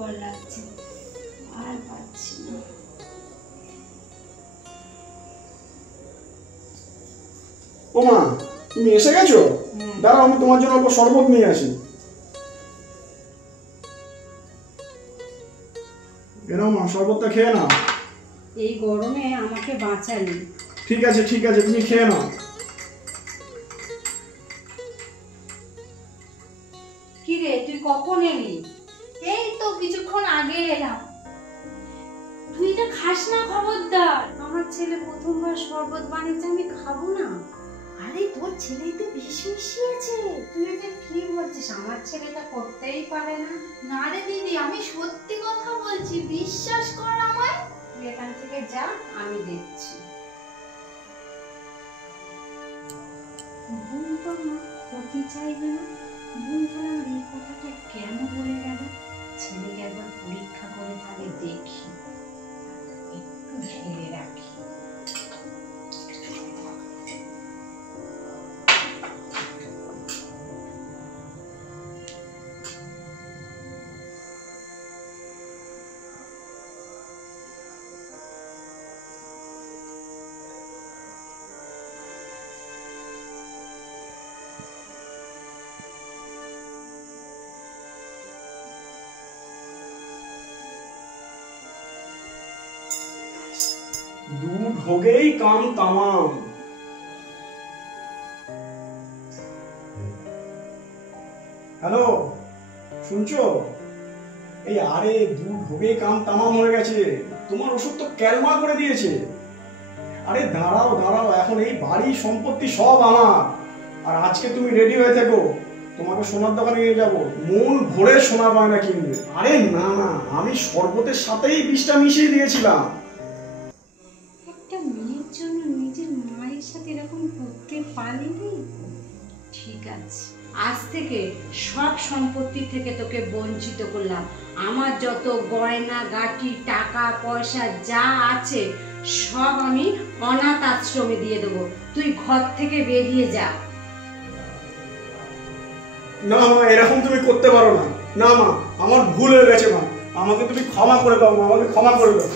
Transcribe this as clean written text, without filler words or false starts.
দুর্বল লাগছে, আর পারছি না। ও মা, তুমি এসে গেছো? দাঁড়াও, আমি তোমার জন্য অল্প শরবত নিয়ে আসি। এনো মা, শরবতটা খেয়ে নাও। এই গরমে আমাকে বাঁচালি। ঠিক আছে ঠিক আছে, তুমি খেয়ে নাও। কি রে, তুই কখন এলি? এই তো কিছুক্ষণ আগে এলাম। তুই এটা খাস না, খবরদার। আমার ছেলে প্রথমবার শরবত বানিয়েছে, আমি খাবো না। আরে তোর ছেলেই তো বিষ মিশিয়েছে। তুই এটা কি বলছিস? আমার ছেলেটা করতেই পারে না। না রে দিদি, আমি সত্যি কথা বলছি, বিশ্বাস কর আমায়। তুই এখান থেকে যা, আমি দেখছি। বোন তো না ক্ষতি চাইবে না, বোন তাহলে আমার এই কথাটা কেন বলে গেল? ছেলেকে একবার পরীক্ষা করে তাহলে দেখি, একটু ঢেলে রাখি। दूध हो गई काम तमाम। হ্যালো, শুনছো? এই আরে দুধ हो गई काम तमाम হয়ে গেছে, তোমার ওষুধ তো ক্যালমা করে দিয়েছে। আরে দাঁড়াও দাঁড়াও, এখন এই বাড়ি সম্পত্তি সব আমার। আর আজকে তুমি রেডি হয়ে থেকো, তোমাকে সোনার দোকানে নিয়ে যাব, মন ভরে সোনা গয়না কিনবে। আরে না না, আমি শরবতের সাথেই বিষটা মিশিয়ে দিয়েছিলাম। একটা মেয়ের জন্য নিজের মায়ের সাথে এরকম করতে পারিনি। ঠিক আছে, আজ থেকে সব সম্পত্তি থেকে তোকে বঞ্চিত করলাম। আমার যত গয়না গাটি টাকা পয়সা যা আছে সব আমি অনাথ আশ্রমে দিয়ে দেবো। তুই ঘর থেকে বেরিয়ে যা। না মা, এরকম তুমি করতে পারো না। না মা, আমার ভুল হয়ে গেছে মা, আমাকে তুমি ক্ষমা করে দাও মা, আমাকে ক্ষমা করে দাও।